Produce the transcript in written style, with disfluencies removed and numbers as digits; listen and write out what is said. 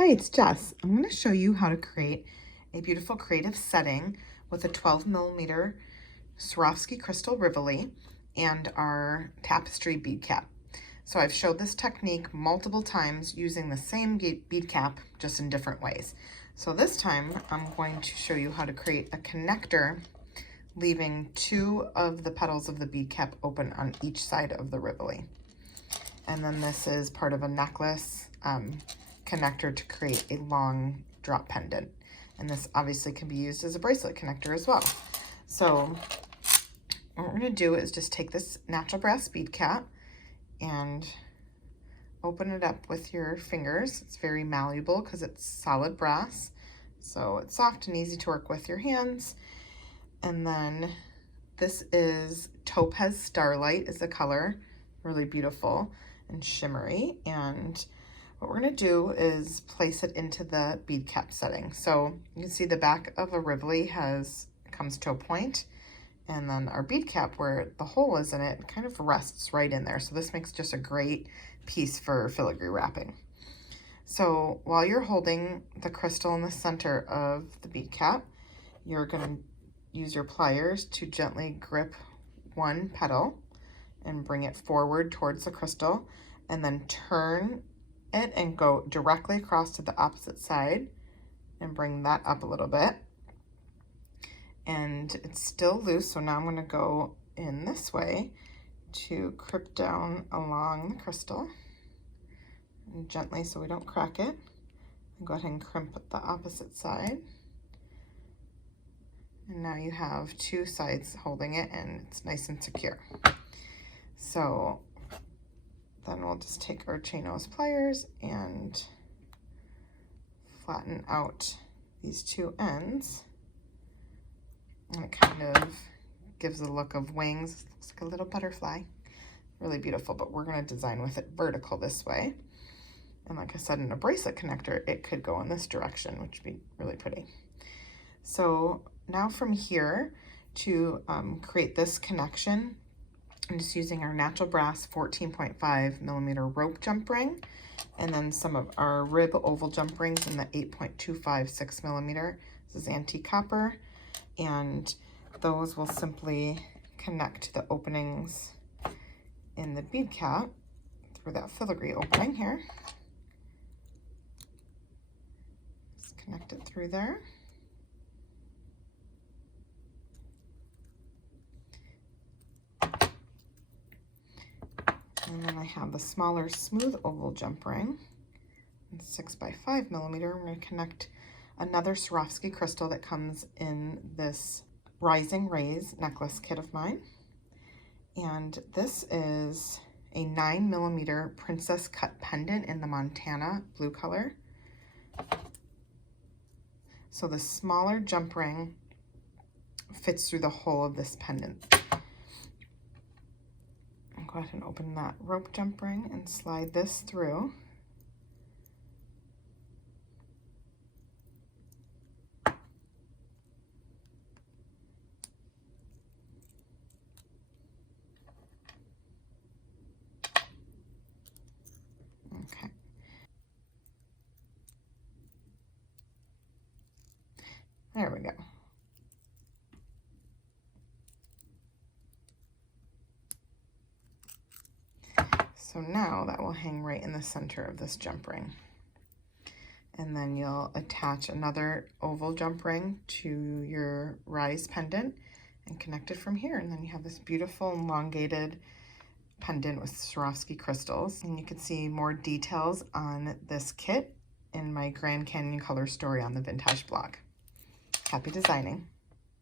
Hi, it's Jess. I'm going to show you how to create a beautiful creative setting with a 12mm Swarovski Crystal Rivoli and our tapestry bead cap. So I've showed this technique multiple times using the same bead cap, just in different ways. So this time I'm going to show you how to create a connector, leaving two of the petals of the bead cap open on each side of the Rivoli. And then this is part of a necklace connector to create a long drop pendant. And this obviously can be used as a bracelet connector as well. So what we're going to do is just take this natural brass bead cap and open it up with your fingers. It's very malleable because it's solid brass. So it's soft and easy to work with your hands. And then this is Topaz Starlight is the color, really beautiful and shimmery. And what we're going to do is place it into the bead cap setting. So you can see the back of a Rivoli comes to a point, and then our bead cap, where the hole is in it, kind of rests right in there. So this makes just a great piece for filigree wrapping. So while you're holding the crystal in the center of the bead cap, you're going to use your pliers to gently grip one petal and bring it forward towards the crystal, and then turn it and go directly across to the opposite side and bring that up a little bit. And it's still loose, so now I'm going to go in this way to grip down along the crystal and gently, so we don't crack it. And go ahead and crimp the opposite side. And now you have two sides holding it, and it's nice and secure. So then we'll just take our chain nose pliers and flatten out these two ends. And it kind of gives a look of wings. Looks like a little butterfly. Really beautiful, but we're going to design with it vertical this way. And like I said, in a bracelet connector, it could go in this direction, which would be really pretty. So now from here, to create this connection, I'm just using our natural brass 14.5mm rope jump ring, and then some of our rib oval jump rings in the 8.256mm. This is antique copper, and those will simply connect to the openings in the bead cap through that filigree opening here. Just connect it through there. And then I have the smaller smooth oval jump ring, 6x5mm. I'm going to connect another Swarovski crystal that comes in this Rising Rays necklace kit of mine. And this is a 9mm princess cut pendant in the Montana blue color. So the smaller jump ring fits through the hole of this pendant. Go ahead and open that rope jump ring and slide this through. Okay. There we go. So now that will hang right in the center of this jump ring. And then you'll attach another oval jump ring to your rise pendant and connect it from here. And then you have this beautiful elongated pendant with Swarovski crystals. And you can see more details on this kit in my Grand Canyon color story on the Vintaj blog. Happy designing.